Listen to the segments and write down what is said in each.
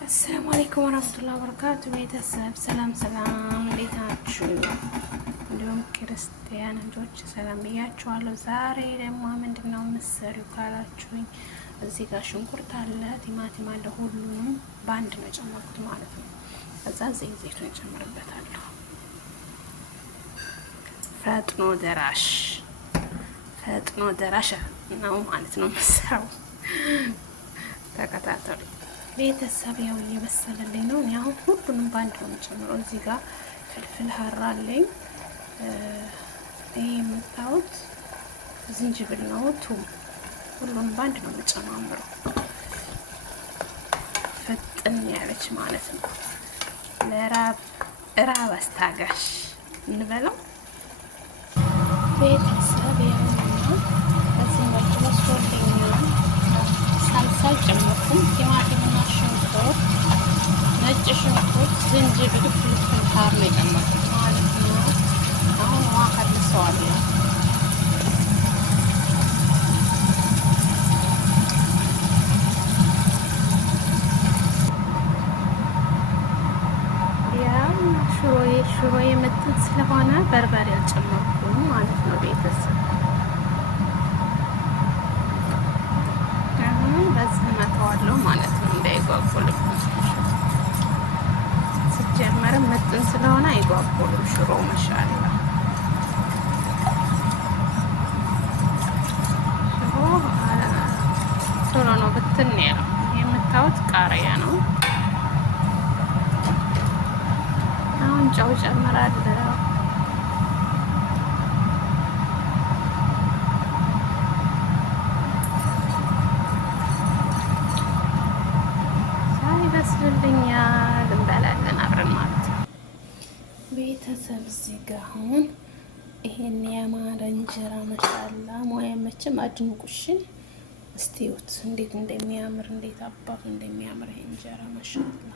አሰላሙ አለይኩም ወራህመቱላሂ ወበረካቱ። ቤተሰብ ሰላም ሰላም፣ እንዴት ናችሁ? እንዲሁም ክርስቲያን ልጆች ሰላም ብያችኋለሁ። ዛሬ ደግሞ ምንድነው የምትሰሪው ካላችሁኝ፣ እዚህ ጋር ሽንኩርት አለ፣ ቲማቲም አለ፣ ሁሉንም በአንድ ነው የጨመርኩት ማለት ነው። ከዛ ዘይቱን እጨምርበታለሁ። ፈጥኖ ደራሽ ነው ማለት ነው የምሰራው። ተከታተሉ ቤተሰብ። ያው እየበሰለልኝ ነው። እኔ አሁን ሁሉንም በአንድ ነው የምጨምረው። እዚህ ጋር ፍልፍል ሀራ አለኝ። ይሄ የምታዩት ዝንጅብል ነው፣ ቱም፣ ሁሉንም በአንድ ነው የምጨማምረው። ፈጥን ያለች ማለት ነው። ለራብ አስታጋሽ እንበለው ቤተሰብ። ያውና በዚህ መልኩ መስሎልኛል። ሳልሳ ጨመርኩኝ። ቲማቲምና ሽንኩርት፣ ነጭ ሽንኩርት፣ ዝንጅብል፣ ፍልፍል ሀር ነው የጨመርኩት ማለት ነው። አሁን ውሃ ከልሰዋለሁ። ያው ሽሮዬ ምጥን ስለሆነ በርበሬ አልጨመርኩም ማለት ነው ቤተሰብ። በዚህ መተዋለሁ ማለት ነው እንዳይጓጉልብኝ። ሲጀመርም ምጥን ስለሆነ አይጓጉልም ሽሮ ማሻአላ። ሽሮ ቶሎ ነው ብትን ያለው። የምታዩት ቃሪያ ነው። አሁን ጨው ጨምራለሁ። ይመስልኛል እንበላለን አብረን ማለት ነው ቤተሰብ። እዚህ ጋር አሁን ይሄን ያማረ እንጀራ ማሻአላ ሞያ መቼም አድንቁሽ። እስቲዩት እንዴት እንደሚያምር፣ እንዴት አባቱ እንደሚያምር ይሄ እንጀራ ማሻአላ።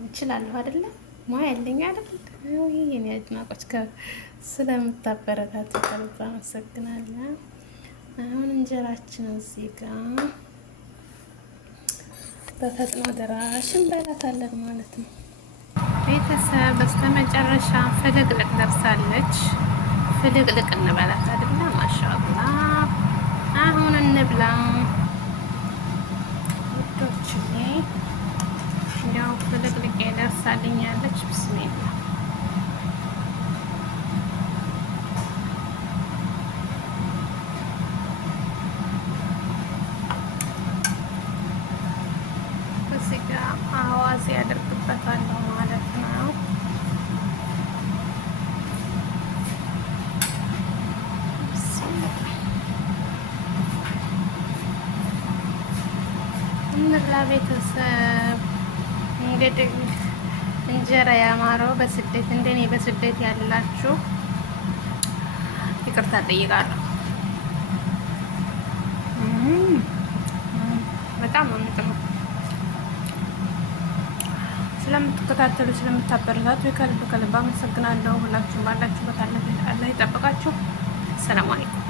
እችላለሁ አይደለ? ሞያ ያለኝ አይደል? ይሄን አድናቆች ስለምታበረታቱ ከልብ አመሰግናለሁ። አሁን እንጀራችን እዚህ ጋር በፈጥኖ ደራሽ እንበላታለን ማለት ነው ቤተሰብ። በስተመጨረሻ ፍልቅልቅ ደርሳለች። ፍልቅልቅ እንበላት አይደለ? ማሻአላ። አሁን እንብላ ውዶች። ያው ፍልቅልቅ ደርሳልኛለች። ብስሚላ አዋዜ ያደርግበታለሁ ማለት ነው። እንብላ ቤተሰብ። እንግዲህ እንጀራ ያማረው በስደት እንደኔ በስደት ያላችሁ ይቅርታ ጠይቃለሁ። በጣም ነው ስለምትከታተሉ ስለምታበረታቱ ከልብ አመሰግናለሁ። ሁላችሁም ባላችሁበት አላህ ይጠብቃችሁ። ሰላም አለይኩም።